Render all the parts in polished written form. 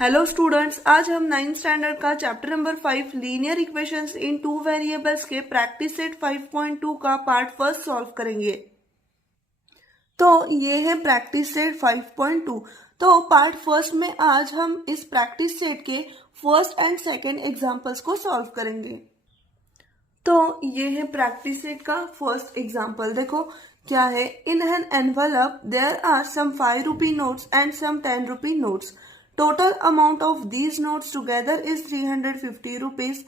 Hello students, आज हम 9th standard का चैप्टर नंबर 5 लीनियर इक्वेशंस इन टू वेरिएबल्स के प्रैक्टिस सेट 5.2 का पार्ट फर्स्ट सॉल्व करेंगे। तो ये है प्रैक्टिस सेट 5.2। तो पार्ट फर्स्ट में आज हम इस प्रैक्टिस सेट के फर्स्ट एंड सेकंड एग्जांपल्स को सॉल्व करेंगे। तो ये है प्रैक्टिस सेट का फर्स्ट एग्जांपल। देखो क्या है। In an envelope there are some 5 rupee notes and some 10 rupee notes. Total amount of these notes together is 350 rupees.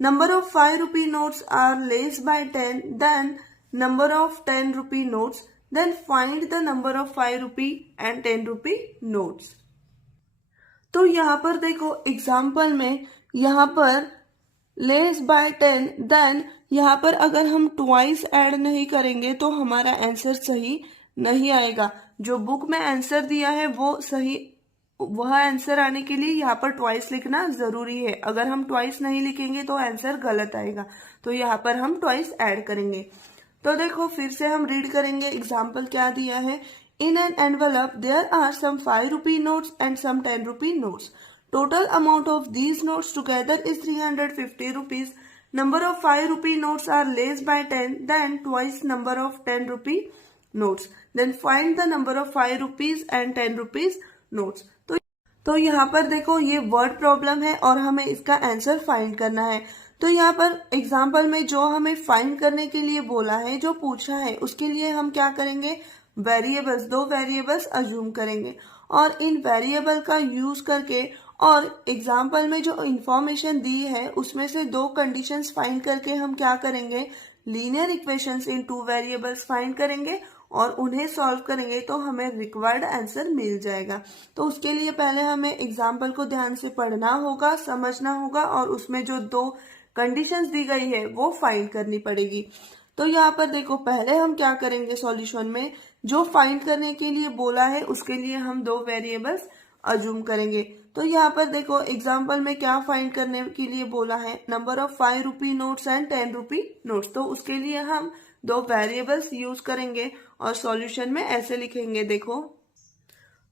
Number of 5 rupee notes are less by 10 than number of 10 rupee notes. Then find the number of 5 rupee and 10 rupee notes. तो यहाँ पर देखो example में यहाँ पर less by 10 then यहाँ पर अगर हम ट्वाइस ऐड नहीं करेंगे तो हमारा आंसर सही नहीं आएगा। जो बुक में आंसर दिया है वो सही, वह आंसर आने के लिए यहाँ पर ट्वाइस लिखना जरूरी है। अगर हम ट्वाइस नहीं लिखेंगे तो आंसर गलत आएगा। तो यहाँ पर हम ट्वाइस ऐड करेंगे। तो देखो फिर से हम रीड करेंगे एग्जाम्पल क्या दिया है। In an envelope there are some 5 rupee notes and some 10 rupee notes. Total amount of these notes together is 350 rupees. Number of 5 rupee notes are less by 10 than twice number of 10 rupee notes. Then find the number of 5 rupees and 10 rupees notes. तो यहाँ पर देखो ये word problem है और हमें इसका answer find करना है। तो यहाँ पर एग्जाम्पल में जो हमें फाइंड करने के लिए बोला है, जो पूछा है, उसके लिए हम क्या करेंगे, वेरिएबल्स, दो वेरिएबल्स अज्यूम करेंगे और इन वेरिएबल का यूज करके और एग्जाम्पल में जो इंफॉर्मेशन दी है उसमें से दो कंडीशंस फाइंड करके हम क्या करेंगे, लीनियर इक्वेशंस इन टू वेरिएबल्स फाइंड करेंगे और उन्हें सॉल्व करेंगे तो हमें रिक्वायर्ड आंसर मिल जाएगा। तो उसके लिए पहले हमें एग्जाम्पल को ध्यान से पढ़ना होगा, समझना होगा और उसमें जो दो कंडीशंस दी गई है वो फाइंड करनी पड़ेगी। तो यहाँ पर देखो पहले हम क्या करेंगे, सॉल्यूशन में जो फाइंड करने के लिए बोला है उसके लिए हम दो वेरिएबल्स अज्यूम करेंगे। तो यहाँ पर देखो एग्जाम्पल में क्या फाइंड करने के लिए बोला है, number of 5 rupee notes and 10 rupee notes. तो उसके लिए हम दो वेरिएबल्स यूज करेंगे और सॉल्यूशन में ऐसे लिखेंगे। देखो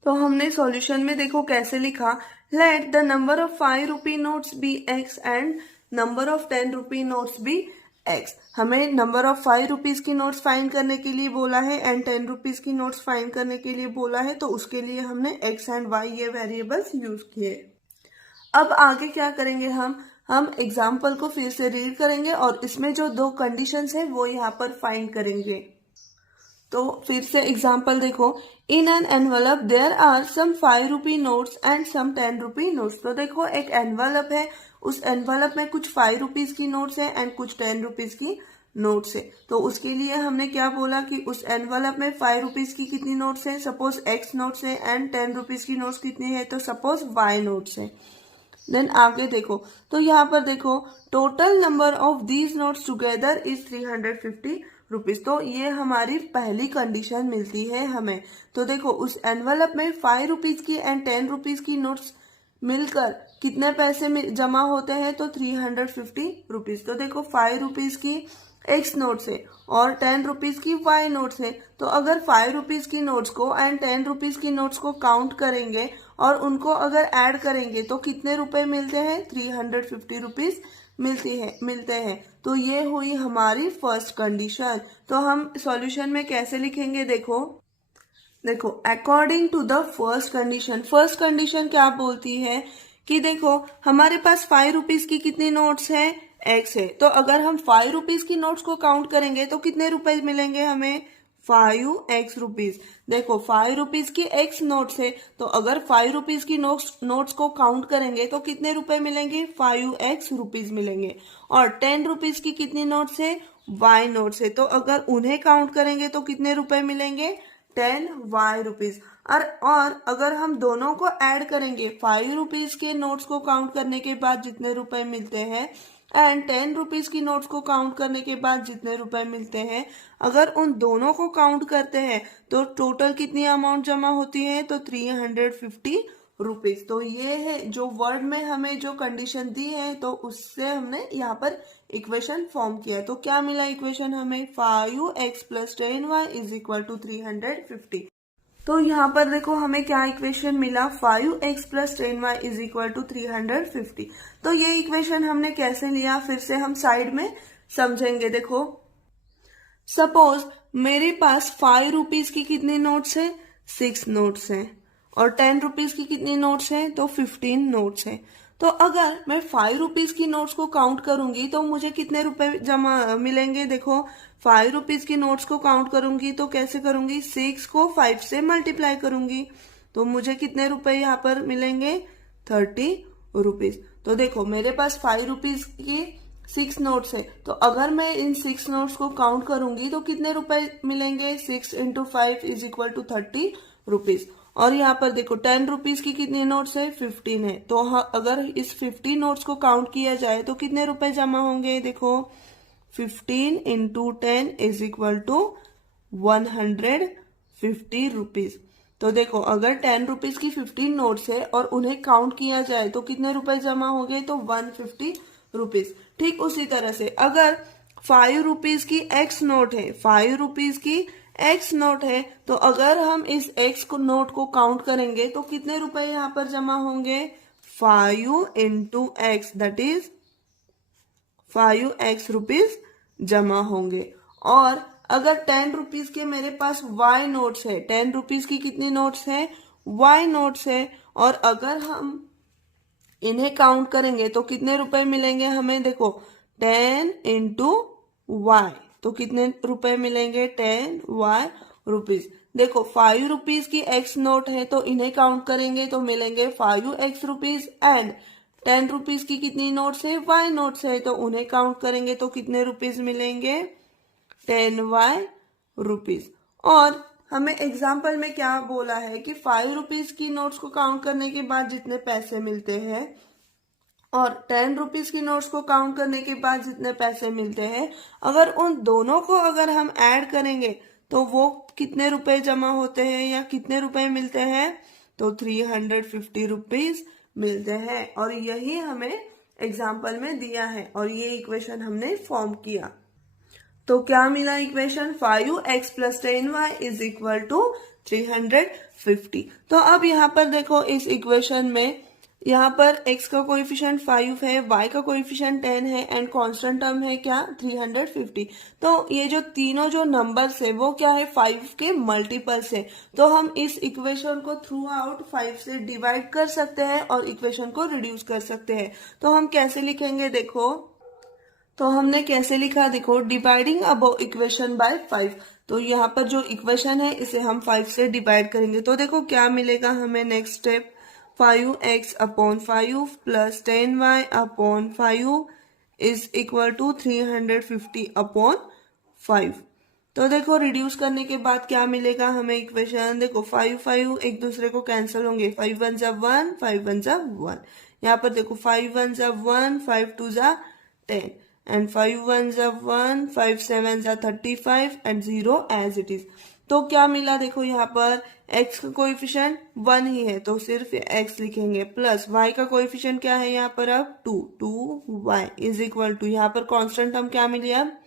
तो हमने सॉल्यूशन में देखो कैसे लिखा, let the number of 5 rupee notes be x and number of 10 rupee notes be x. हमें नंबर ऑफ 5 रुपीज की नोट्स फाइंड करने के लिए बोला है एंड 10 रुपीज की नोट्स फाइंड करने के लिए बोला है। तो उसके लिए हमने एक्स एंड वाई ये वेरिएबल्स यूज किए। अब आगे क्या करेंगे, हम एग्जाम्पल को फिर से रीड करेंगे और इसमें जो दो कंडीशंस है वो यहाँ पर फाइंड करेंगे। तो फिर से एग्जाम्पल देखो, in an envelope there are some 5 rupee notes and some 10 rupee notes. तो देखो एक एनवलप है, उस एनवलप में कुछ 5 रुपीज की नोट्स है एंड कुछ 10 रुपीज की नोट्स है। तो उसके लिए हमने क्या बोला कि उस एनवलप में 5 रुपीज की कितनी नोट्स है, सपोज एक्स नोट्स है एंड 10 रुपीज की नोट्स कितनी है, तो सपोज वाई नोट्स है। देन आगे देखो, तो यहाँ पर देखो total number of these notes together is 350 rupees. तो ये हमारी पहली कंडीशन मिलती है हमें। तो देखो उस एनवलप में 5 रुपीज की एंड 10 रुपीज की नोट्स मिलकर कितने पैसे में जमा होते हैं, तो 350 रुपीज। तो देखो 5 रुपीज की एक्स नोट्स है और 10 रुपीज की वाई नोट्स है। तो अगर 5 रुपीज की नोट्स को एंड 10 रुपीज की नोट्स को काउंट करेंगे और उनको अगर ऐड करेंगे तो कितने रुपए मिलते हैं, 350 रुपीज मिलते हैं। तो ये हुई हमारी फर्स्ट कंडीशन। तो हम सॉल्यूशन में कैसे लिखेंगे, देखो according to the first condition क्या बोलती है कि देखो हमारे पास 5 रुपीज की कितनी नोट्स है, एक्स है। तो अगर हम 5 रुपीज की नोट्स को काउंट करेंगे तो कितने रुपए मिलेंगे हमें, 5 एक्स रुपीज। देखो 5 रुपीज की एक्स नोट्स है, तो अगर 5 रुपीज की नोट्स को काउंट करेंगे तो कितने रुपए मिलेंगे, 5 एक्स रुपीज मिलेंगे। और 10 रुपीज की कितनी नोट्स है, वाई नोट्स है। तो अगर उन्हें काउंट करेंगे तो कितने रुपए मिलेंगे, 10 वाई रुपीज। और अगर हम दोनों को ऐड करेंगे, 5 रुपीज के नोट्स को काउंट करने के बाद जितने रुपए मिलते हैं एंड 10 रुपीज की नोट्स को काउंट करने के बाद जितने रुपए मिलते हैं, अगर उन दोनों को काउंट करते हैं तो टोटल कितनी अमाउंट जमा होती है, तो 350 रुपीज। तो ये है जो वर्ड में हमें जो कंडीशन दी है, तो उससे हमने यहाँ पर इक्वेशन फॉर्म किया है। तो क्या मिला इक्वेशन हमें, 5x + 10y = 350। तो यहाँ पर देखो हमें क्या इक्वेशन मिला, 5x plus 10y is equal to 350। तो ये इक्वेशन हमने कैसे लिया, फिर से हम साइड में समझेंगे। देखो सपोज मेरे पास 5 रुपीज की कितने नोट्स है, 6 नोट्स हैं, और 10 रुपीज की कितनी नोट्स हैं, तो 15 नोट्स हैं। तो अगर मैं 5 रुपीज की नोट्स को काउंट करूंगी तो मुझे कितने रुपए जमा मिलेंगे। देखो 5 रुपीज की नोट्स को काउंट करूंगी तो कैसे करूंगी, 6 को 5 से मल्टीप्लाई करूंगी, तो मुझे कितने रुपए यहाँ पर मिलेंगे, 30 रुपीज। तो देखो मेरे पास 5 रुपीज की 6 नोट्स है, तो अगर मैं इन 6 नोट्स को काउंट करूंगी तो कितने रुपए मिलेंगे, 6 into 5 is equal to 30 rupees. और यहाँ पर देखो 10 रुपीज की कितनी नोट्स है, 15 है। तो अगर इस 50 नोट्स को काउंट किया जाए तो कितने रुपए जमा होंगे, देखो 15 into 10 is equal to 150 rupees. तो देखो अगर 10 रुपीज की 15 नोट्स है और उन्हें काउंट किया जाए तो कितने रुपए जमा होंगे, तो 150 रुपीज। ठीक उसी तरह से अगर 5 रुपीज की एक्स नोट है, 5 रुपीज की एक्स नोट है, तो अगर हम इस एक्स को नोट को काउंट करेंगे तो कितने रुपए यहाँ पर जमा होंगे, 5 into x, that is 5x rupees जमा होंगे। और अगर 10 रुपीज के मेरे पास y नोट्स है, 10 रुपीज की कितनी नोट्स है, y नोट्स है, और अगर हम इन्हें काउंट करेंगे तो कितने रुपए मिलेंगे हमें, देखो 10 इंटू वाई, तो कितने रुपए मिलेंगे, 10y रुपीज। देखो 5 रुपीज की x नोट है तो इन्हें काउंट करेंगे तो मिलेंगे 5x रुपीज, एंड 10 रुपीज की कितनी नोट्स है, y नोट्स है, तो उन्हें काउंट करेंगे तो कितने रुपीज मिलेंगे, 10y रुपीज। और हमें एग्जाम्पल में क्या बोला है कि 5 रुपीज की नोट्स को काउंट करने के बाद जितने पैसे मिलते हैं और 10 रुपीज की नोट्स को काउंट करने के बाद जितने पैसे मिलते हैं, अगर उन दोनों को अगर हम ऐड करेंगे तो वो कितने रुपए जमा होते हैं या कितने रुपए मिलते हैं, तो 350 रुपीज मिलते हैं। और यही हमें एग्जाम्पल में दिया है और ये इक्वेशन हमने फॉर्म किया। तो क्या मिला equation, 5x plus 10y is equal to 350। तो अब यहाँ पर देखो इस इक्वेशन में यहाँ पर x का कोएफिशिएंट 5 है, y का कोएफिशिएंट 10 है, एंड कांस्टेंट टर्म है क्या, 350। तो ये जो तीनों जो नंबर्स है वो क्या है, 5 के मल्टीपल्स है। तो हम इस इक्वेशन को थ्रू आउट 5 से डिवाइड कर सकते हैं और इक्वेशन को रिड्यूस कर सकते हैं। तो हम कैसे लिखेंगे, देखो तो हमने कैसे लिखा, देखो डिवाइडिंग अबव इक्वेशन बाय 5। तो यहाँ पर जो इक्वेशन है इसे हम 5 से डिवाइड करेंगे। तो देखो क्या मिलेगा हमें, next step 5x upon 5 plus 10y upon 5 is equal to 350 upon 5। तो देखो रिड्यूस करने के बाद क्या मिलेगा हमें इक्वेशन, देखो 5 एक दूसरे को कैंसिल होंगे, 5 1 जा 1, 5 1 जा 1। यहाँ पर देखो 5 1 जा 1, 5 2 जा 10, एंड 5 1 जा 1, 5 7 जा 35, एंड 0 एज इट इज। तो क्या मिला, देखो यहाँ पर x का कोएफिशिएंट 1 ही है तो सिर्फ x लिखेंगे, प्लस y का कोएफिशिएंट क्या है यहाँ पर अब 2y इज इक्वल टू, यहाँ पर कांस्टेंट हम क्या मिली अब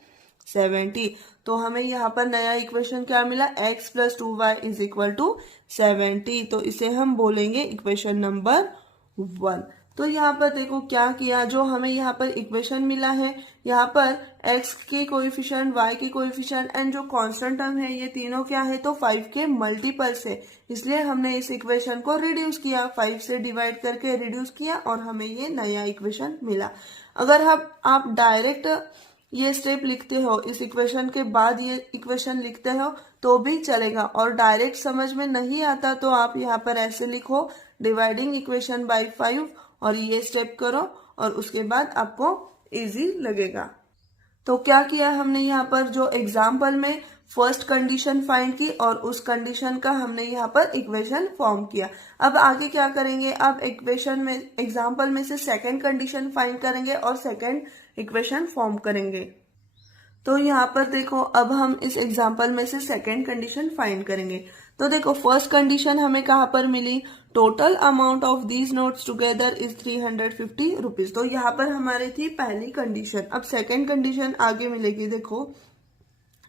70। तो हमें यहाँ पर नया इक्वेशन क्या मिला, x plus 2y is equal to 70। तो इसे हम बोलेंगे इक्वेशन नंबर 1। तो यहाँ पर देखो क्या किया, जो हमें यहाँ पर इक्वेशन मिला है, यहाँ पर x के कोएफिशिएंट, y के कोएफिशिएंट एंड जो कांस्टेंट टर्म है ये तीनों क्या है, तो 5 के मल्टीपल्स है। इसलिए हमने इस इक्वेशन को रिड्यूस किया, 5 से डिवाइड करके रिड्यूस किया और हमें ये नया इक्वेशन मिला। अगर आप डायरेक्ट ये स्टेप लिखते हो, इस इक्वेशन के बाद ये इक्वेशन लिखते हो तो भी चलेगा, और डायरेक्ट समझ में नहीं आता तो आप यहाँ पर ऐसे लिखो, डिवाइडिंग इक्वेशन बाय 5 और ये स्टेप करो और उसके बाद आपको इजी लगेगा। तो क्या किया हमने यहाँ पर, जो एग्जाम्पल में फर्स्ट कंडीशन फाइंड की और उस कंडीशन का हमने यहाँ पर इक्वेशन फॉर्म किया। अब आगे क्या करेंगे, अब इक्वेशन में एग्जाम्पल में से सेकंड कंडीशन फाइंड करेंगे और सेकंड इक्वेशन फॉर्म करेंगे। तो यहाँ पर देखो अब हम इस एग्जाम्पल में से सेकंड कंडीशन फाइंड करेंगे। तो देखो फर्स्ट कंडीशन हमें कहाँ पर मिली, total amount of these notes together is 350 rupees. तो यहाँ पर हमारी थी पहली कंडीशन। अब सेकंड कंडीशन आगे मिलेगी, देखो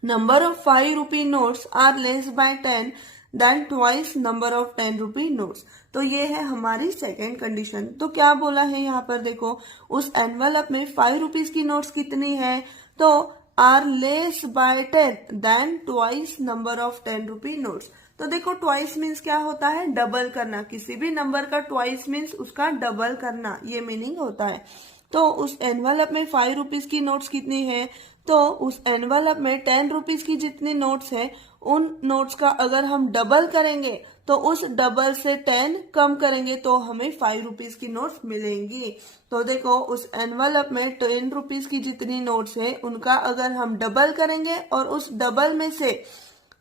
number of 5 rupee notes are less by 10 than twice number of 10 rupee notes. तो ये है हमारी सेकेंड कंडीशन। तो क्या बोला है यहाँ पर देखो, उस एनवेलप में 5 रुपीज की नोट्स कितनी है, तो are less by 10 than twice number of 10 rupee notes. तो देखो ट्वाइस मीन्स क्या होता है, डबल करना, किसी भी नंबर का ट्वाइस मीन्स उसका डबल करना, ये मीनिंग होता है। तो उस एनवेलप में 5 रुपीज की नोट्स कितनी है, तो उस एनवेलप में 10 रुपीज की जितनी नोट्स है उन नोट्स का अगर हम डबल करेंगे तो उस डबल से 10 कम करेंगे तो हमें 5 रुपीज की नोट्स मिलेंगी। तो देखो उस एनवेलप में 10 रुपीज की जितनी नोट्स है उनका अगर हम डबल करेंगे और उस डबल में से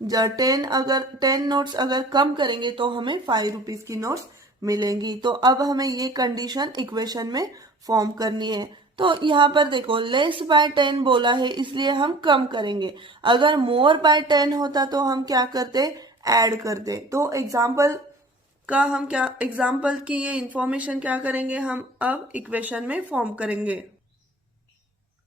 10 नोट्स अगर कम करेंगे तो हमें 5 रुपीज की नोट्स मिलेंगी। तो अब हमें ये कंडीशन इक्वेशन में फॉर्म करनी है। तो यहाँ पर देखो लेस बाय 10 बोला है इसलिए हम कम करेंगे, अगर मोर बाय 10 होता तो हम क्या करते, ऐड करते। तो एग्जाम्पल की ये इंफॉर्मेशन क्या करेंगे, हम अब इक्वेशन में फॉर्म करेंगे।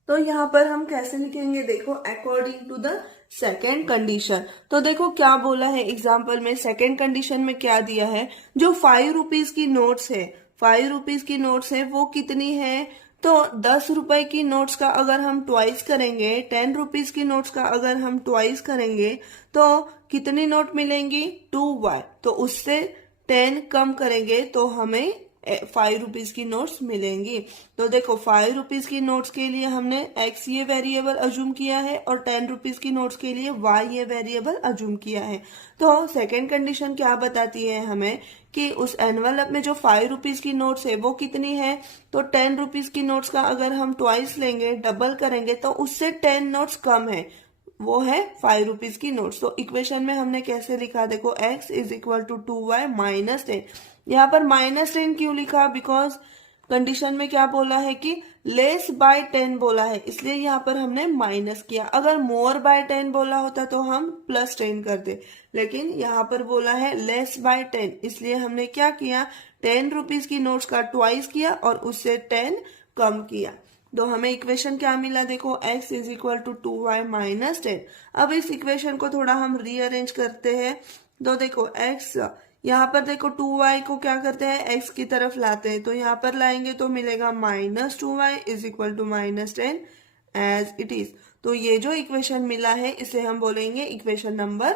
तो यहाँ पर हम कैसे लिखेंगे, देखो according to the second condition. तो देखो क्या बोला है एग्जाम्पल में, सेकेंड कंडीशन में क्या दिया है, जो 5 रुपीज की नोट्स है, 5 रुपीज की नोट्स है वो कितनी है, तो 10 रुपए की नोट्स का अगर हम ट्वाइस करेंगे, 10 रुपीज की नोट्स का अगर हम ट्वाइस करेंगे तो कितनी नोट मिलेंगी, 2y। तो उससे 10 कम करेंगे तो हमें 5 रुपीज की नोट्स मिलेंगी। तो देखो 5 रुपीज की नोट्स के लिए हमने x ये वेरिएबल अज्यूम किया है और 10 रुपीज की नोट्स के लिए y ये वेरिएबल अज्यूम किया है। तो सेकेंड कंडीशन क्या बताती है हमें कि उस एनवेलप में जो 5 रुपीज की नोट्स है वो कितनी है, तो 10 रुपीज की नोट्स का अगर हम ट्वाइस लेंगे, डबल करेंगे तो उससे 10 नोट्स कम है, वो है 5 रुपीज की नोट्स। तो इक्वेशन में हमने कैसे लिखा, देखो x is equal to 2y minus 10। यहाँ पर माइनस 10 क्यों लिखा, बिकॉज कंडीशन में क्या बोला है कि लेस बाय 10 बोला है इसलिए यहाँ पर हमने माइनस किया। अगर मोर बाय 10 बोला होता तो हम प्लस 10 करते, लेकिन यहाँ पर बोला है लेस बाय 10 इसलिए हमने क्या किया, 10 रुपीज की नोट्स का ट्वाइस किया और उससे 10 कम किया। तो हमें इक्वेशन क्या मिला, देखो x is equal to 2y minus 10। अब इस इक्वेशन को थोड़ा हम रीअरेंज करते हैं। तो देखो x यहाँ पर देखो 2y को क्या करते हैं, x की तरफ लाते हैं, तो यहाँ पर लाएंगे तो मिलेगा minus 2y is equal to minus 10 as it is. तो ये जो इक्वेशन मिला है इसे हम बोलेंगे इक्वेशन नंबर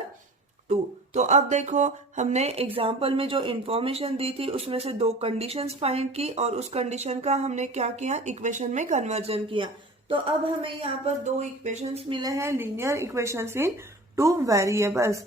2। तो अब देखो हमने एग्जाम्पल में जो इंफॉर्मेशन दी थी उसमें से 2 कंडीशंस फाइंड की और उस कंडीशन का हमने क्या किया, इक्वेशन में कन्वर्जन किया। तो अब हमें यहाँ पर 2 इक्वेशंस मिले हैं, लीनियर इक्वेशंस इन 2 वेरिएबल्स।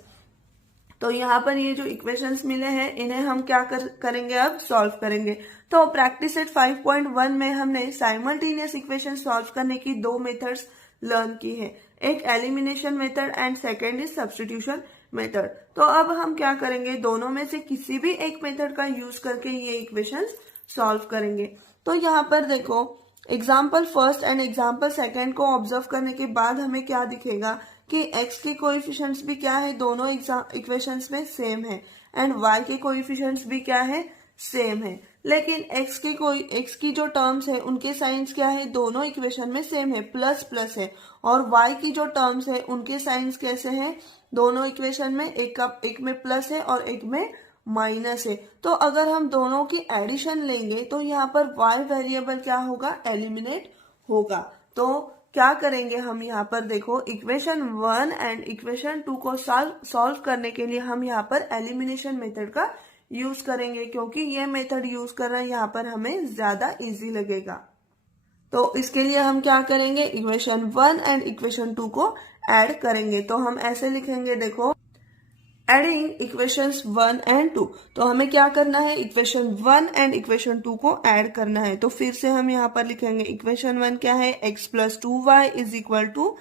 तो यहाँ पर ये जो इक्वेशंस मिले हैं इन्हें हम क्या करेंगे, अब सॉल्व करेंगे। तो प्रैक्टिस सेट 5.1 में हमने साइमल्टेनियस इक्वेशन सॉल्व करने की 2 मेथड्स लर्न की है, एक elimination method and second is substitution method. तो अब हम क्या करेंगे, दोनों में से किसी भी एक मेथड का यूज करके ये इक्वेशंस सॉल्व करेंगे। तो यहाँ पर देखो example first and example second को ऑब्जर्व करने के बाद हमें क्या दिखेगा कि x के कोएफिशिएंट्स भी क्या है, दोनों इक्वेशंस में सेम है, एंड y के कोएफिशिएंट्स भी क्या है, सेम है। लेकिन x की जो टर्म्स है उनके साइंस क्या है, दोनों इक्वेशन में सेम है, प्लस प्लस है, और y की जो टर्म्स है उनके साइंस कैसे हैं, दोनों इक्वेशन में एक में प्लस है और एक में माइनस है। तो अगर हम दोनों की एडिशन लेंगे तो यहाँ पर y वेरिएबल क्या होगा, एलिमिनेट होगा। तो क्या करेंगे हम, यहाँ पर देखो इक्वेशन 1 एंड इक्वेशन 2 को सॉल्व करने के लिए हम यहाँ पर एलिमिनेशन मेथड का यूज करेंगे, क्योंकि ये मेथड यूज करना यहाँ पर हमें ज्यादा इजी लगेगा। तो इसके लिए हम क्या करेंगे, इक्वेशन 1 एंड इक्वेशन 2 को ऐड करेंगे। तो हम ऐसे लिखेंगे, देखो एडिंग इक्वेशंस 1 एंड 2। तो हमें क्या करना है, इक्वेशन 1 एंड इक्वेशन 2 को ऐड करना है। तो फिर से हम यहाँ पर लिखेंगे इक्वेशन 1 क्या है, x plus 2y is equal to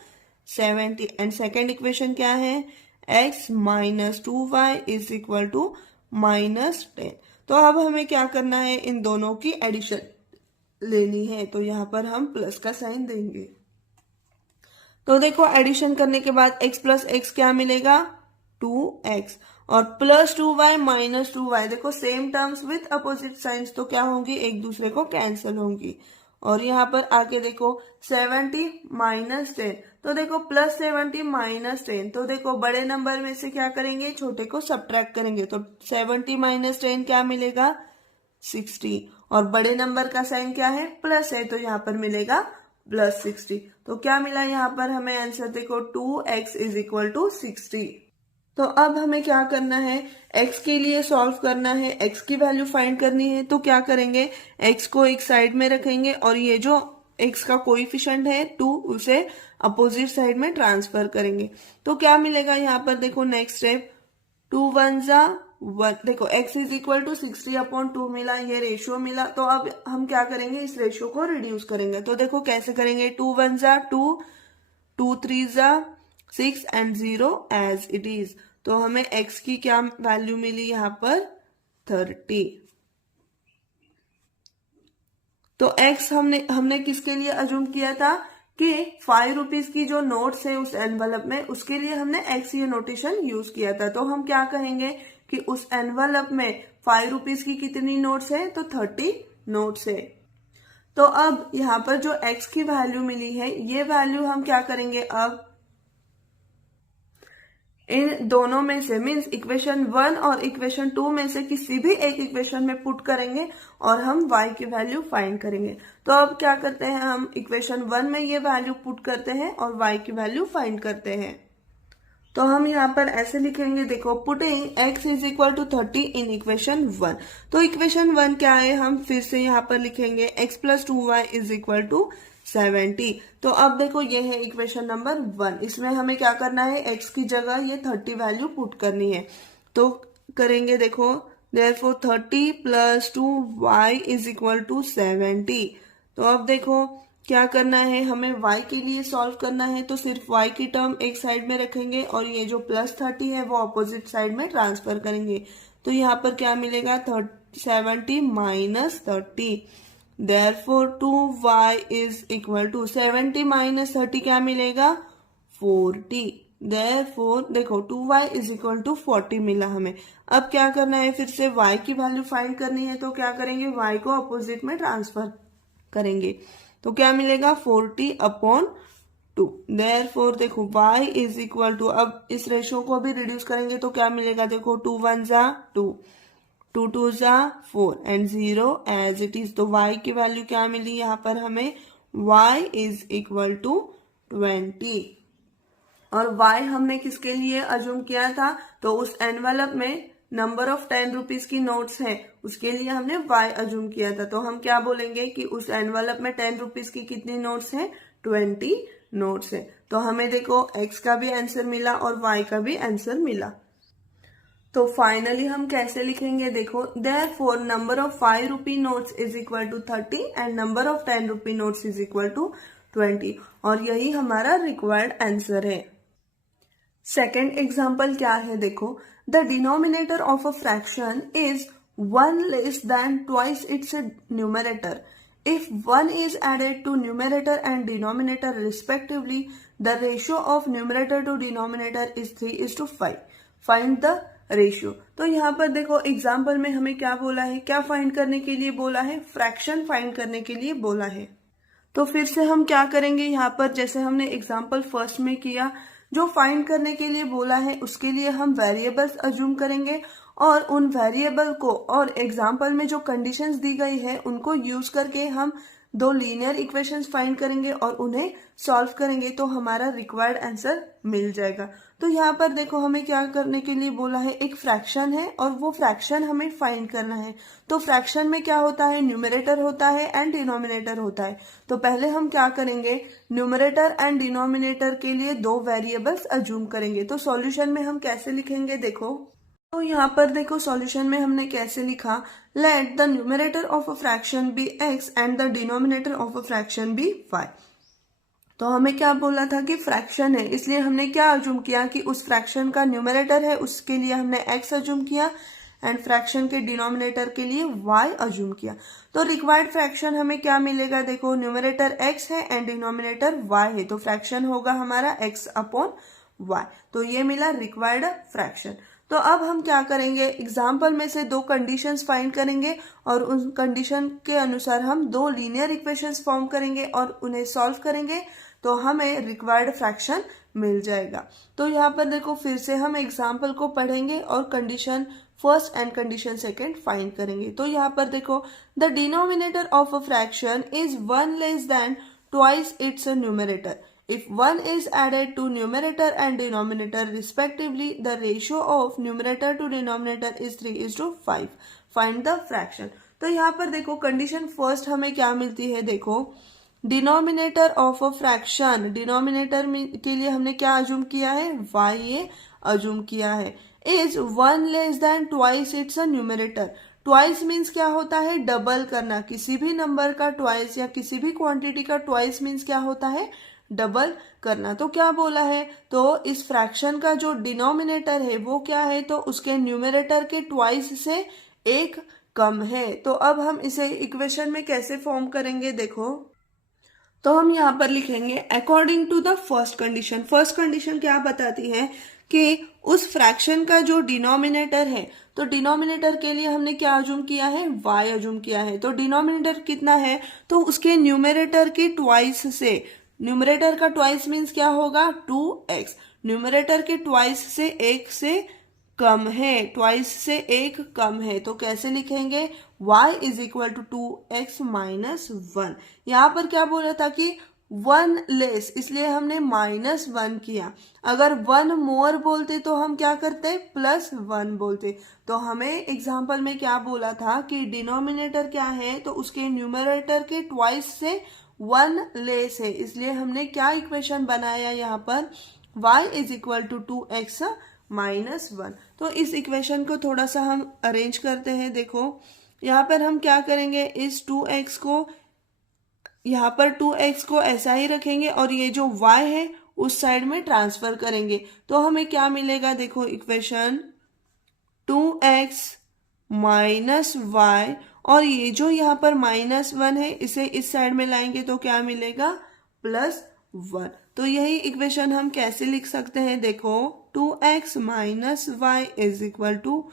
70, and second equation क्या है, x minus 2y is equal to minus 10। तो अब हमें क्या करना है, इन दोनों की एडिशन लेनी है। तो यहाँ पर हम प्लस का साइन देंगे। तो देखो एडिशन करने के बाद x प्लस x क्या मिलेगा, 2x, और प्लस 2y माइनस 2y, देखो same terms with opposite signs, तो क्या होंगी, एक दूसरे को कैंसिल होंगी। और यहाँ पर आगे देखो 70 माइनस 10, तो देखो प्लस 70 माइनस 10, तो देखो बड़े नंबर में से क्या करेंगे, छोटे को सब्ट्रैक्ट करेंगे, तो 70 माइनस 10 क्या मिलेगा, 60, और बड़े नंबर का साइन क्या है, प्लस है, तो यहाँ पर मिलेगा प्लस 60। तो क्या मिला यहाँ पर हमें आंसर, देखो 2x इज इक्वल टू 60। तो अब हमें क्या करना है, x के लिए सॉल्व करना है, x की वैल्यू फाइंड करनी है। तो क्या करेंगे, x को एक साइड में रखेंगे और ये जो x का कोएफिशिएंट है 2 उसे अपोजिट साइड में ट्रांसफर करेंगे। तो क्या मिलेगा यहाँ पर, देखो नेक्स्ट स्टेप, 2 1 जा 1, देखो x इज इक्वल टू 60/2 मिला, ये रेशियो मिला। तो अब हम क्या करेंगे, इस रेशियो को रिड्यूस करेंगे। तो देखो कैसे करेंगे, 2 1 जा 2, 2 3 जा 6 एंड 0 एज इट इज। तो हमें x की क्या वैल्यू मिली यहाँ पर, 30। तो x हमने किसके लिए अज्यूम किया था कि 5 रुपीज की जो नोट्स है उस एनवलप में, उसके लिए हमने x ये नोटेशन यूज किया था। तो हम क्या कहेंगे कि उस एनवलप में 5 रुपीज की कितनी नोट्स है, तो 30 नोट्स है। तो अब यहाँ पर जो x की वैल्यू मिली है, ये वैल्यू हम क्या करेंगे, अब इन दोनों में से मीन्स इक्वेशन 1 और इक्वेशन 2 में से किसी भी एक इक्वेशन में पुट करेंगे और हम y की वैल्यू फाइंड करेंगे। तो अब क्या करते हैं, हम इक्वेशन 1 में ये वैल्यू पुट करते हैं और y की वैल्यू फाइंड करते हैं। तो हम यहाँ पर ऐसे लिखेंगे, देखो putting x is equal to 30 in equation 1। तो इक्वेशन 1 क्या है, हम फिर से यहाँ पर लिखेंगे x plus 2y is equal to 70। तो अब देखो ये है इक्वेशन नंबर 1, इसमें हमें क्या करना है, x की जगह ये 30 वैल्यू पुट करनी है। तो करेंगे, देखो therefore 30 plus 2y is equal to 70। तो अब देखो क्या करना है, हमें y के लिए सॉल्व करना है। तो सिर्फ y की टर्म एक साइड में रखेंगे और ये जो प्लस 30 है वो अपोजिट साइड में ट्रांसफर करेंगे। तो यहाँ पर क्या मिलेगा, 70 minus 30, therefore 2y is equal to 70 minus 30 क्या मिलेगा, 40। therefore देखो 2y is equal to 40 मिला हमें। अब क्या करना है, फिर से y की वैल्यू फाइंड करनी है। तो क्या करेंगे, y को अपोजिट में ट्रांसफर करेंगे। तो क्या मिलेगा, 40/2। therefore देखो y is equal to, अब इस रेशियो को भी रिड्यूस करेंगे तो क्या मिलेगा, देखो 2 1 जा 2, 2 2 जा 4 एंड 0 एज इट इज। तो y की वैल्यू क्या मिली यहाँ पर हमें, y इज इक्वल टू 20। और y हमने किसके लिए अज्यूम किया था, तो उस एनवलप में नंबर ऑफ 10 रुपीज की नोट्स है उसके लिए हमने y अज्यूम किया था। तो हम क्या बोलेंगे कि उस एनवलप में 10 रुपीज की कितनी नोट्स है, 20 नोट्स है। तो हमें देखो x का भी आंसर मिला और y का भी आंसर मिला। तो फाइनली हम कैसे लिखेंगे, देखो therefore number of 5 rupee notes is equal to 30 and number of 10 rupee notes is equal to 20, और यही हमारा रिक्वायर्ड आंसर है। सेकेंड एग्जाम्पल क्या है, देखो the denominator of a fraction is 1 less than twice its numerator. If 1 is added to numerator and denominator respectively, the ratio of numerator to denominator is 3:5. Find the ratio. तो यहाँ पर देखो example में हमें क्या बोला है, क्या फाइंड करने के लिए बोला है, फ्रैक्शन फाइंड करने के लिए बोला है। तो फिर से हम क्या करेंगे, यहाँ पर जैसे हमने एग्जाम्पल फर्स्ट में किया, जो फाइंड करने के लिए बोला है उसके लिए हम वेरिएबल्स अज्यूम करेंगे और उन वेरिएबल को और एग्जाम्पल में जो कंडीशंस दी गई है उनको यूज करके हम दो लीनियर इक्वेशंस फाइंड करेंगे और उन्हें सॉल्व करेंगे तो हमारा रिक्वायर्ड आंसर मिल जाएगा। तो यहाँ पर देखो हमें क्या करने के लिए बोला है, एक फ्रैक्शन है और वो फ्रैक्शन हमें फाइंड करना है। तो फ्रैक्शन में क्या होता है, न्यूमरेटर होता है एंड डिनोमिनेटर होता है। तो पहले हम क्या करेंगे, न्यूमरेटर एंड डिनोमिनेटर के लिए दो वेरिएबल्स अज्यूम करेंगे। तो सॉल्यूशन में हम कैसे लिखेंगे, देखो तो यहाँ पर देखो सॉल्यूशन में हमने कैसे लिखा, let the numerator of a fraction be x and the denominator of a fraction be y। तो हमें क्या बोला था कि फ्रैक्शन है, इसलिए हमने क्या अज्यूम किया कि उस फ्रैक्शन का न्यूमरेटर है उसके लिए हमने x अज्यूम किया एंड फ्रैक्शन के डिनोमिनेटर के लिए y अज्यूम किया। तो रिक्वायर्ड फ्रैक्शन हमें क्या मिलेगा, देखो न्यूमरेटर x है एंड डिनोमिनेटर y है, तो फ्रैक्शन होगा हमारा x/y। तो ये मिला रिक्वायर्ड फ्रैक्शन। तो अब हम क्या करेंगे, एग्जाम्पल में से दो कंडीशंस फाइंड करेंगे और उन कंडीशन के अनुसार हम दो लीनियर इक्वेशंस फॉर्म करेंगे और उन्हें सॉल्व करेंगे, तो हमें रिक्वायर्ड फ्रैक्शन मिल जाएगा। तो यहाँ पर देखो फिर से हम एग्जाम्पल को पढ़ेंगे और condition first and condition second find करेंगे। तो यहाँ पर देखो, the denominator of a fraction is 1 less than twice its numerator. If 1 is added to numerator and denominator respectively, the ratio of numerator to denominator is 3:5. Find the fraction. तो यहाँ पर देखो condition first हमें क्या मिलती है, देखो denominator of a fraction, denominator के लिए हमने क्या अज्यूम किया है, y ये अज्यूम किया है, is 1 less than twice it's a numerator. Twice means क्या होता है, डबल करना, किसी भी नंबर का ट्वाइस या किसी भी क्वांटिटी का ट्वाइस मीन्स क्या होता है, डबल करना। तो क्या बोला है, तो इस फ्रैक्शन का जो डिनोमिनेटर है वो क्या है, तो उसके न्यूमरेटर के ट्वाइस से एक कम है। तो अब हम इसे इक्वेशन में कैसे फॉर्म करेंगे, देखो तो हम यहाँ पर लिखेंगे according to the first condition. First condition क्या बताती है कि उस फ्रैक्शन का जो डिनोमिनेटर है, तो डिनोमिनेटर के लिए हमने क्या अज्यूम किया है, y अज्यूम किया है। तो डिनोमिनेटर कितना है, तो उसके न्यूमरेटर के ट्वाइस से, न्यूमरेटर का ट्वाइस मीन्स क्या होगा, 2x, न्यूमरेटर के ट्वाइस से एक से कम है, ट्वाइस से एक कम है। तो कैसे लिखेंगे, y is equal to 2x minus 1। यहाँ पर क्या बोला था कि 1 लेस, इसलिए हमने -1 किया। अगर 1 मोर बोलते तो हम क्या करते, +1 बोलते। तो हमें एग्जाम्पल में क्या बोला था कि डिनोमिनेटर क्या है, तो उसके न्यूमरेटर के ट्वाइस से 1 लेस है, इसलिए हमने क्या इक्वेशन बनाया यहाँ पर, y is equal to 2x minus 1। तो इस इक्वेशन को थोड़ा सा हम अरेंज करते हैं। देखो यहाँ पर हम क्या करेंगे, इस 2x को, यहाँ पर 2x को ऐसा ही रखेंगे और ये जो y है उस साइड में ट्रांसफर करेंगे। तो हमें क्या मिलेगा, देखो इक्वेशन 2x माइनस y, और ये जो यहाँ पर -1 है इसे इस साइड में लाएंगे तो क्या मिलेगा, +1। तो यही इक्वेशन हम कैसे लिख सकते हैं, देखो 2x minus y is equal to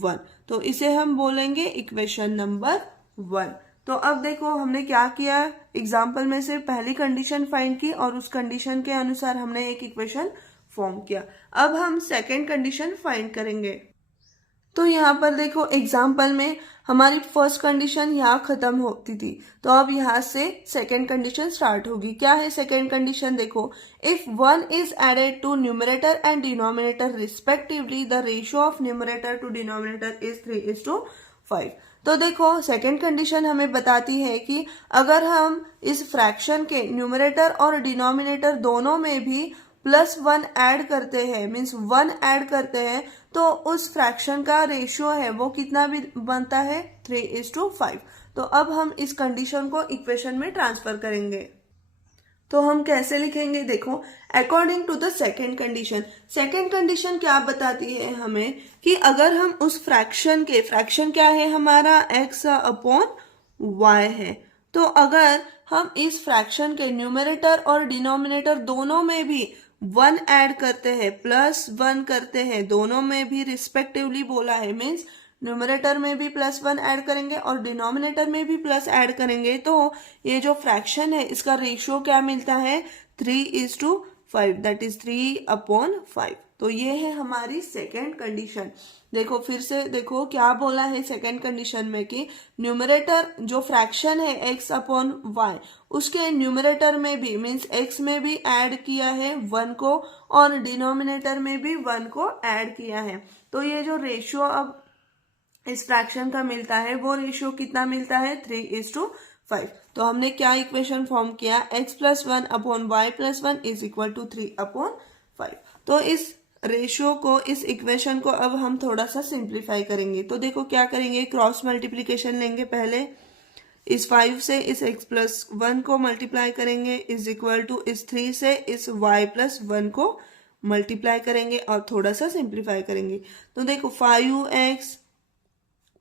1। तो इसे हम बोलेंगे इक्वेशन नंबर 1। तो अब देखो हमने क्या किया, एग्जाम्पल में से पहली कंडीशन फाइंड की और उस कंडीशन के अनुसार हमने एक इक्वेशन फॉर्म किया। अब हम सेकेंड कंडीशन फाइंड करेंगे। तो यहाँ पर देखो एग्जाम्पल में हमारी फर्स्ट कंडीशन यहाँ खत्म होती थी, तो अब यहाँ से सेकेंड कंडीशन स्टार्ट होगी। क्या है सेकेंड कंडीशन, देखो if 1 is added to numerator and denominator respectively, the ratio of numerator to denominator is 3:5। तो देखो सेकेंड कंडीशन हमें बताती है कि अगर हम इस फ्रैक्शन के न्यूमरेटर और डिनोमिनेटर दोनों में भी +1 ऐड करते हैं, मीन्स 1 ऐड करते हैं, तो उस फ्रैक्शन का रेशियो है वो कितना भी बनता है, 3:5। तो अब हम इस कंडीशन को इक्वेशन में ट्रांसफर करेंगे। तो हम कैसे लिखेंगे, देखो according to the second condition. Second condition क्या बताती है हमें कि अगर हम उस फ्रैक्शन के, फ्रैक्शन क्या है हमारा, x अपॉन y है, तो अगर हम इस फ्रैक्शन के न्यूमरेटर और डिनोमिनेटर दोनों में भी 1 ऐड करते हैं, +1 करते हैं, दोनों में भी रिस्पेक्टिवली बोला है, मीन्स न्यूमरेटर में भी +1 ऐड करेंगे और डिनोमिनेटर में भी प्लस ऐड करेंगे, तो ये जो फ्रैक्शन है इसका रेशियो क्या मिलता है, 3:5, दैट इज 3/5। तो ये है हमारी सेकेंड कंडीशन। देखो फिर से देखो क्या बोला है सेकेंड कंडीशन में कि न्यूमरेटर जो फ्रैक्शन है x अपॉन y, उसके न्यूमरेटर में भी मीन्स x में भी ऐड किया है 1 को और डिनोमिनेटर में भी 1 को ऐड किया है। तो ये जो रेशियो अब इस फ्रैक्शन का मिलता है वो रेशियो कितना मिलता है, 3:5। तो हमने क्या इक्वेशन फॉर्म किया, x + 1 upon y + 1 is equal to 3/5। तो इस रेशियो को, इस इक्वेशन को अब हम थोड़ा सा सिंप्लीफाई करेंगे। तो देखो क्या करेंगे, क्रॉस मल्टीप्लीकेशन लेंगे, पहले इस 5 से इस x + 1 को मल्टीप्लाई करेंगे इज इक्वल टू इस 3 से इस y + 1 को मल्टीप्लाई करेंगे और थोड़ा सा सिंप्लीफाई करेंगे। तो देखो 5x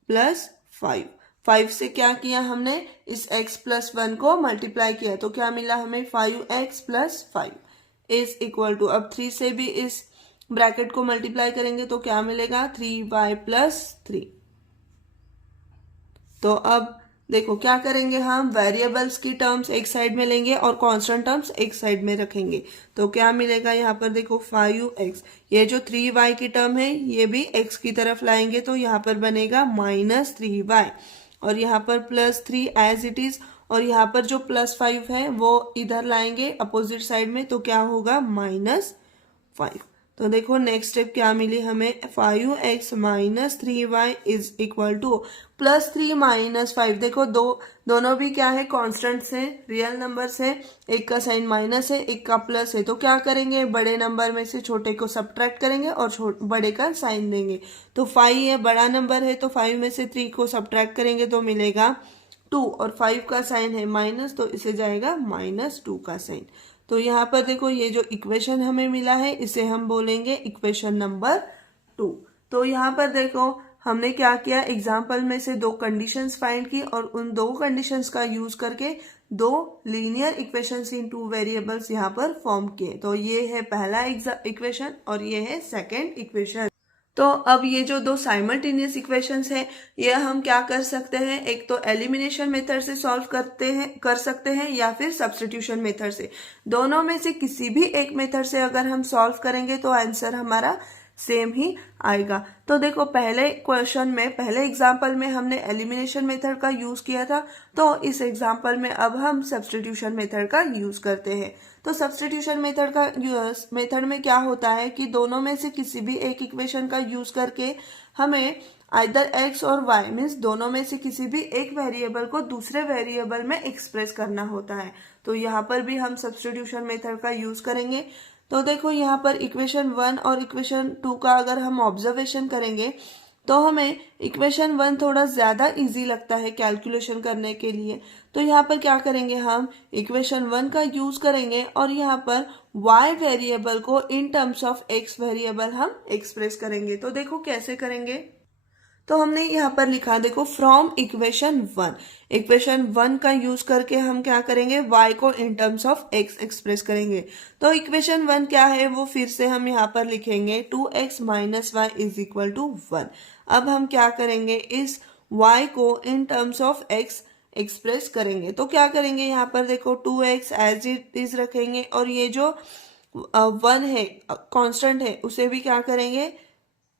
+ 5 से क्या किया हमने, इस x + 1 को मल्टीप्लाई किया, तो क्या मिला हमें, 5x + 5 इज इक्वल टू, अब 3 से भी इस ब्रैकेट को मल्टीप्लाई करेंगे तो क्या मिलेगा 3y प्लस 3। तो अब देखो क्या करेंगे, हम वेरिएबल्स की टर्म्स एक साइड में लेंगे और कांस्टेंट टर्म्स एक साइड में रखेंगे। तो क्या मिलेगा यहाँ पर देखो 5x, ये जो 3y की टर्म है ये भी x की तरफ लाएंगे तो यहाँ पर बनेगा -3y, और यहाँ पर +3 एज इट इज, और यहाँ पर जो +5 है वो इधर लाएंगे अपोजिट साइड में तो क्या होगा -5। तो देखो नेक्स्ट स्टेप क्या मिली हमें, 5x minus 3y is equal to +3 -5। देखो दोनों भी क्या है, कॉन्स्टेंट्स है, रियल नंबर्स है, एक का साइन माइनस है एक का प्लस है। तो क्या करेंगे, बड़े नंबर में से छोटे को सब्ट्रैक्ट करेंगे और बड़े का साइन देंगे। तो 5 है, बड़ा नंबर है, तो 5 में से 3 को सब्ट्रैक्ट करेंगे तो मिलेगा 2, और 5 का साइन है माइनस तो इसे जाएगा -2 का साइन। तो यहाँ पर देखो ये जो इक्वेशन हमें मिला है इसे हम बोलेंगे इक्वेशन नंबर 2। तो यहाँ पर देखो हमने क्या किया, एग्जाम्पल में से 2 कंडीशंस फाइंड की और उन 2 कंडीशंस का यूज करके 2 लीनियर इक्वेशंस इन 2 वेरिएबल्स यहाँ पर फॉर्म किए। तो ये है पहला इक्वेशन और ये है सेकेंड इक्वेशन। तो अब ये जो 2 साइमल्टेनियस इक्वेशंस है ये हम क्या कर सकते हैं, एक तो एलिमिनेशन मेथड से सॉल्व कर सकते हैं या फिर सब्स्टिट्यूशन मेथड से। दोनों में से किसी भी एक मेथड से अगर हम सॉल्व करेंगे तो आंसर हमारा सेम ही आएगा। तो देखो पहले क्वेश्चन में, पहले एग्जाम्पल में हमने एलिमिनेशन मेथड का यूज किया था, तो इस एग्जाम्पल में अब हम सब्स्टिट्यूशन मेथड का यूज करते हैं। तो सब्स्टिट्यूशन मेथड में क्या होता है कि दोनों में से किसी भी एक इक्वेशन का यूज करके हमें आइदर x और y मीन्स दोनों में से किसी भी एक वेरिएबल को दूसरे वेरिएबल में एक्सप्रेस करना होता है। तो यहाँ पर भी हम सब्स्टिट्यूशन मेथड का यूज करेंगे। तो देखो यहाँ पर इक्वेशन 1 और इक्वेशन 2 का अगर हम ऑब्जर्वेशन करेंगे तो हमें इक्वेशन 1 थोड़ा ज्यादा इजी लगता है कैलकुलेशन करने के लिए। तो यहाँ पर क्या करेंगे, हम इक्वेशन 1 का यूज करेंगे और यहाँ पर y वेरिएबल को in terms of x variable हम एक्सप्रेस करेंगे। तो देखो कैसे करेंगे, तो हमने यहाँ पर लिखा देखो फ्रॉम इक्वेशन 1, इक्वेशन 1 का यूज करके हम क्या करेंगे, y को in terms of x express करेंगे। तो इक्वेशन 1 क्या है वो फिर से हम यहाँ पर लिखेंगे 2x minus y is equal to 1। अब हम क्या करेंगे, इस y को in terms of x express करेंगे। तो क्या करेंगे, यहाँ पर देखो 2x एज इट इज रखेंगे और ये जो 1 है कांस्टेंट है उसे भी क्या करेंगे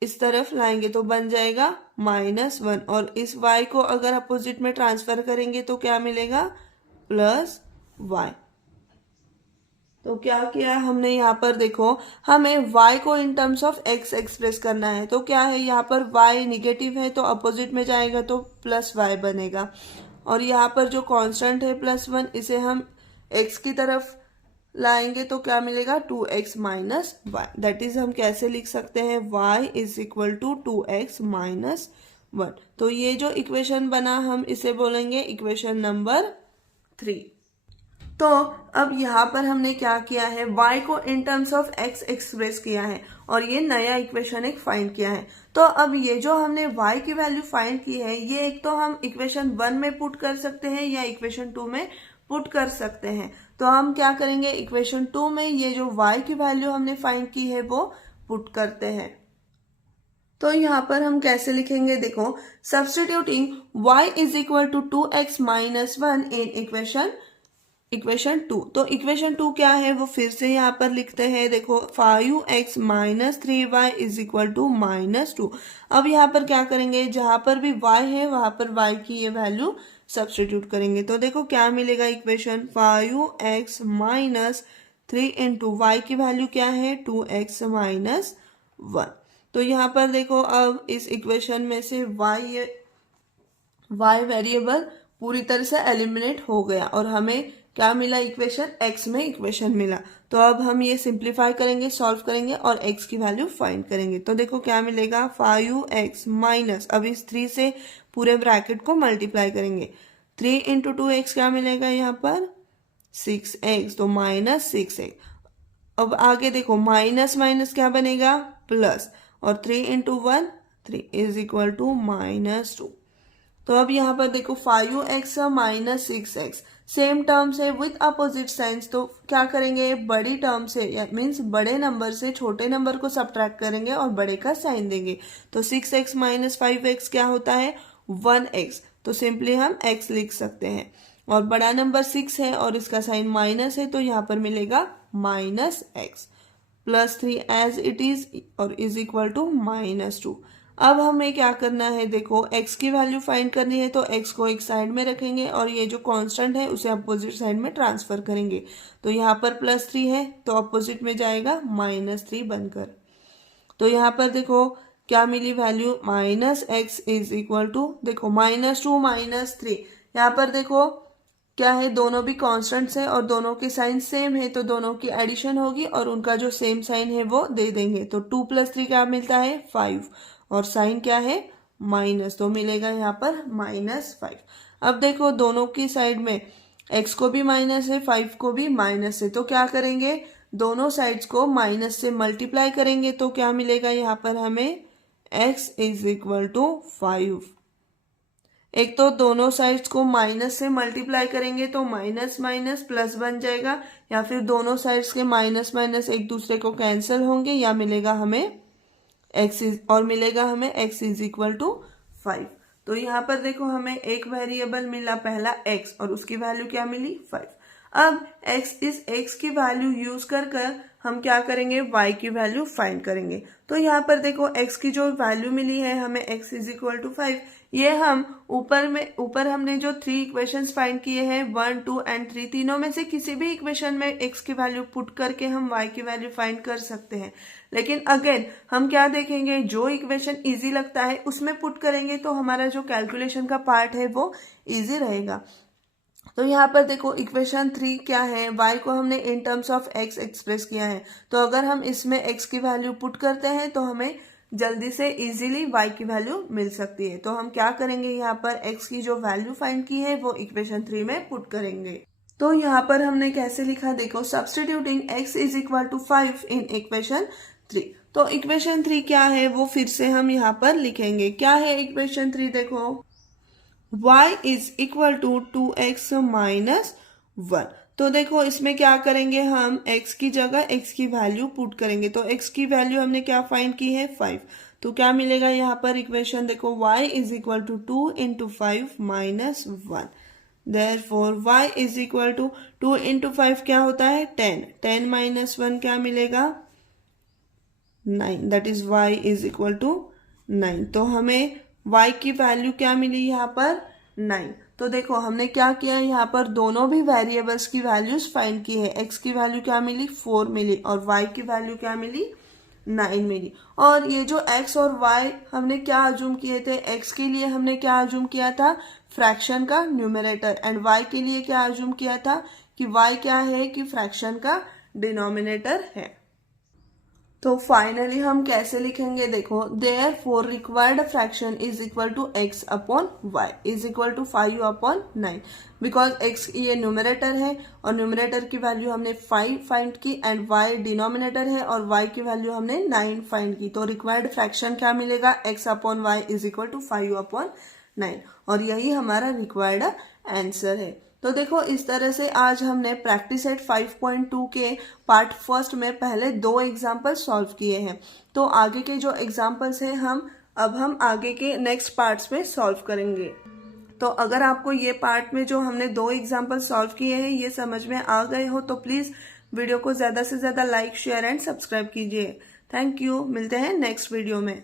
इस तरफ लाएंगे तो बन जाएगा -1, और इस y को अगर अपोजिट में ट्रांसफर करेंगे तो क्या मिलेगा +y। तो क्या किया हमने, यहाँ पर देखो हमें y को in terms of x express करना है। तो क्या है, यहाँ पर y निगेटिव है तो अपोजिट में जाएगा तो +y बनेगा, और यहाँ पर जो कांस्टेंट है +1 इसे हम x की तरफ लाएंगे तो क्या मिलेगा 2x minus Y. That is हम कैसे लिख सकते हैं, y is equal to 2x minus 1। तो ये जो इक्वेशन बना हम इसे बोलेंगे इक्वेशन नंबर 3। तो अब यहाँ पर हमने क्या किया है, y को in terms of x express किया है और ये नया इक्वेशन एक फाइंड किया है। तो अब ये जो हमने y की वैल्यू फाइंड की है ये एक तो हम इक्वेशन 1 में पुट कर सकते हैं या इक्वेशन 2 में पुट कर सकते हैं। तो हम क्या करेंगे, इक्वेशन 2 में ये जो y की वैल्यू हमने फाइंड की है वो पुट करते हैं। तो यहाँ पर हम कैसे लिखेंगे, देखो substituting y is equal to 2x minus 1 in equation 2। तो इक्वेशन 2 क्या है वो फिर से यहाँ पर लिखते हैं, देखो 5x minus 3y is equal to -2। अब यहाँ पर क्या करेंगे, जहां पर भी y है वहां पर y की ये वैल्यू सब्स्टिट्यूट करेंगे। तो देखो क्या मिलेगा equation, 5x minus 3 into y की वैल्यू क्या है 2x माइनस 1। तो यहाँ पर देखो अब इस इक्वेशन में से y वेरिएबल पूरी तरह से एलिमिनेट हो गया और हमें क्या मिला, इक्वेशन x में इक्वेशन मिला। तो अब हम ये सिंप्लीफाई करेंगे, सॉल्व करेंगे और x की वैल्यू फाइंड करेंगे। तो देखो क्या मिलेगा, 5x माइनस, अब इस 3 से पूरे ब्रैकेट को मल्टीप्लाई करेंगे, 3 इंटू 2x क्या मिलेगा यहाँ पर 6x, तो -6x। अब आगे देखो माइनस माइनस क्या बनेगा प्लस, और 3 इंटू 1 3 इज इक्वल टू -2। तो अब यहाँ पर देखो 5x minus 6x same terms है विथ अपोजिट साइंस, तो क्या करेंगे, बड़ी टर्म से मीन्स बड़े नंबर से छोटे नंबर को सब्ट्रैक्ट करेंगे और बड़े का साइन देंगे। तो 6x माइनस 5x क्या होता है, 1x, तो सिंपली हम x लिख सकते हैं। और बड़ा नंबर 6 है और इसका साइन माइनस है, तो यहाँ पर मिलेगा minus x plus 3 as it is और इज इक्वल टू -2। अब हमें क्या करना है, देखो x की वैल्यू फाइंड करनी है, तो x को एक साइड में रखेंगे और ये जो कांस्टेंट है उसे अपोजिट साइड में ट्रांसफर करेंगे। तो यहाँ पर +3 है तो अपोजिट में जाएगा -3 बनकर। तो यहाँ पर देखो क्या मिली value, -x is equal to, देखो -2 -3, यहाँ पर देखो क्या है, दोनों भी कांस्टेंट्स है और दोनों के साइन सेम है, तो दोनों की एडिशन होगी और उनका जो सेम साइन है वो दे देंगे। तो 2 + 3 क्या मिलता है, 5, और साइन क्या है, माइनस, तो मिलेगा यहाँ पर -5। अब देखो दोनों की साइड में x को भी माइनस है, 5 को भी माइनस है, तो क्या करेंगे, दोनों साइड्स को माइनस से मल्टीप्लाई करेंगे, तो क्या मिलेगा यहाँ पर हमें, x इज इक्वल टू 5। एक तो दोनों साइड्स को माइनस से मल्टीप्लाई करेंगे तो माइनस माइनस प्लस बन जाएगा, या फिर दोनों साइड्स के माइनस माइनस एक दूसरे को कैंसिल होंगे, या मिलेगा हमें x इज इक्वल टू 5। तो यहाँ पर देखो हमें एक वेरिएबल मिला पहला x और उसकी वैल्यू क्या मिली, 5। अब x की वैल्यू यूज कर हम क्या करेंगे, y की वैल्यू फाइंड करेंगे। तो यहाँ पर देखो x की जो वैल्यू मिली है हमें x इज इक्वल टू 5, ये हम ऊपर हमने जो 3 इक्वेशंस फाइंड किए हैं 1, 2 एंड 3, तीनों में से किसी भी इक्वेशन में x की वैल्यू पुट करके हम y की वैल्यू फाइंड कर सकते हैं। लेकिन अगेन हम क्या देखेंगे, जो इक्वेशन इजी लगता है उसमें पुट करेंगे तो हमारा जो कैलकुलेशन का पार्ट है वो इजी रहेगा। तो यहाँ पर देखो इक्वेशन 3 क्या है, y को हमने इन टर्म्स ऑफ x एक्सप्रेस किया है, तो अगर हम इसमें x की वैल्यू पुट करते हैं तो हमें जल्दी से इजीली y की वैल्यू मिल सकती है। तो हम क्या करेंगे, यहाँ पर x की जो वैल्यू फाइंड की है वो इक्वेशन 3 में पुट करेंगे। तो यहाँ पर हमने कैसे लिखा, देखो substituting x is equal to 5 in equation 3। तो इक्वेशन 3 क्या है वो फिर से हम यहाँ पर लिखेंगे। क्या है इक्वेशन 3, देखो y is equal to 2x minus 1। तो देखो इसमें क्या करेंगे, हम x की जगह x की वैल्यू पुट करेंगे। तो x की वैल्यू हमने क्या फाइंड की है, 5। तो क्या मिलेगा यहाँ पर इक्वेशन, देखो y is equal to 2 into 5 minus 1। Therefore y is equal to 2 into 5 क्या होता है, 10। 10 माइनस 1 क्या मिलेगा, 9। That is y is equal to 9। तो हमें y की वैल्यू क्या मिली यहाँ पर, 9। तो देखो हमने क्या किया, यहाँ पर दोनों भी वेरिएबल्स की वैल्यूज फाइंड की है। x की वैल्यू क्या मिली, 4 मिली, और y की वैल्यू क्या मिली, 9 मिली। और ये जो x और y हमने क्या अज्यूम किए थे, x के लिए हमने क्या अज्यूम किया था, फ्रैक्शन का न्यूमरेटर, एंड y के लिए क्या अज्यूम किया था कि y क्या है, कि फ्रैक्शन का डिनोमिनेटर है। तो फाइनली हम कैसे लिखेंगे, देखो therefore required fraction is equal to x upon y is equal to 5 upon 9, because x ये न्यूमरेटर है और न्यूमरेटर की वैल्यू हमने 5 फाइंड की एंड y डिनोमिनेटर है और y की वैल्यू हमने 9 फाइंड की। तो रिक्वायर्ड फ्रैक्शन क्या मिलेगा, x upon y is equal to 5 upon 9, और यही हमारा रिक्वायर्ड आंसर है। तो देखो इस तरह से आज हमने प्रैक्टिस सेट 5.2 के पार्ट फर्स्ट में पहले 2 एग्जाम्पल सॉल्व किए हैं। तो आगे के जो एग्जाम्पल्स हैं हम आगे के नेक्स्ट पार्ट्स में सॉल्व करेंगे। तो अगर आपको ये पार्ट में जो हमने 2 एग्जाम्पल सॉल्व किए हैं ये समझ में आ गए हो तो प्लीज वीडियो को ज्यादा से ज्यादा लाइक, शेयर एंड सब्सक्राइब कीजिए। थैंक यू, मिलते हैं नेक्स्ट वीडियो में।